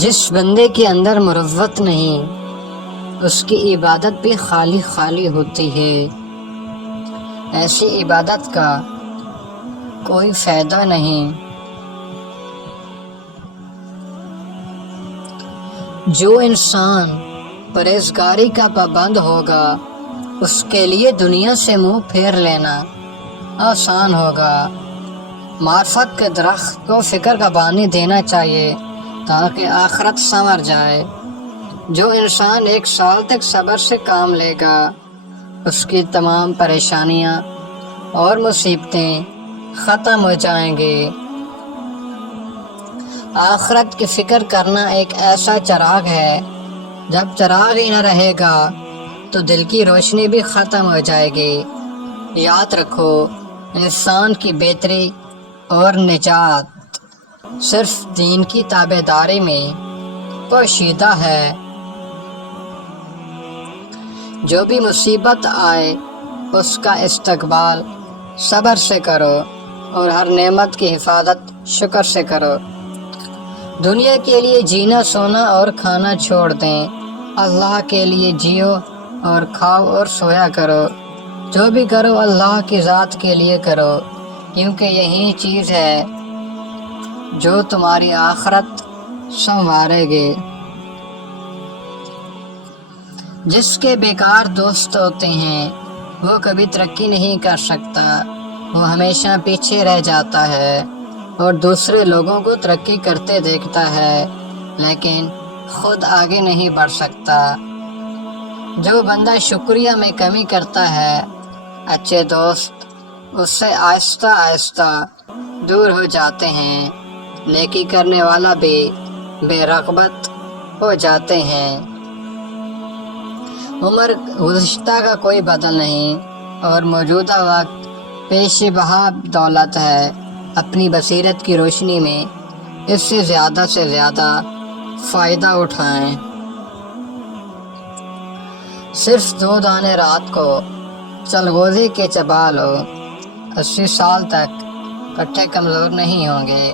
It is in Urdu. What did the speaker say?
جس بندے کے اندر مروت نہیں اس کی عبادت بھی خالی خالی ہوتی ہے۔ ایسی عبادت کا کوئی فائدہ نہیں۔ جو انسان پرہیزگاری کا پابند ہوگا اس کے لیے دنیا سے منہ پھیر لینا آسان ہوگا۔ معرفت کے درخت کو فکر کا پانی دینا چاہیے تاکہ آخرت سنور جائے۔ جو انسان 1 سال تک صبر سے کام لے گا اس کی تمام پریشانیاں اور مصیبتیں ختم ہو جائیں گی۔ آخرت کی فکر کرنا ایک ایسا چراغ ہے، جب چراغ ہی نہ رہے گا تو دل کی روشنی بھی ختم ہو جائے گی۔ یاد رکھو، انسان کی بہتری اور نجات صرف دین کی تابعداری میں پوشیدہ ہے۔ جو بھی مصیبت آئے اس کا استقبال صبر سے کرو اور ہر نعمت کی حفاظت شکر سے کرو۔ دنیا کے لیے جینا سونا اور کھانا چھوڑ دیں، اللہ کے لیے جیو اور کھاؤ اور سویا کرو۔ جو بھی کرو اللہ کی ذات کے لیے کرو، کیونکہ یہی چیز ہے جو تمہاری آخرت سنوارے گی۔ جس کے بیکار دوست ہوتے ہیں وہ کبھی ترقی نہیں کر سکتا، وہ ہمیشہ پیچھے رہ جاتا ہے اور دوسرے لوگوں کو ترقی کرتے دیکھتا ہے لیکن خود آگے نہیں بڑھ سکتا۔ جو بندہ شکریہ میں کمی کرتا ہے اچھے دوست اس سے آہستہ آہستہ دور ہو جاتے ہیں، نیکی کرنے والا بھی بے رغبت ہو جاتے ہیں۔ عمر گزشتہ کا کوئی بدل نہیں اور موجودہ وقت پیش بہا دولت ہے۔ اپنی بصیرت کی روشنی میں اس سے زیادہ فائدہ اٹھائیں۔ صرف 2 دانے رات کو چلغوزی کے چبا لو، 80 سال تک کٹھے کمزور نہیں ہوں گے۔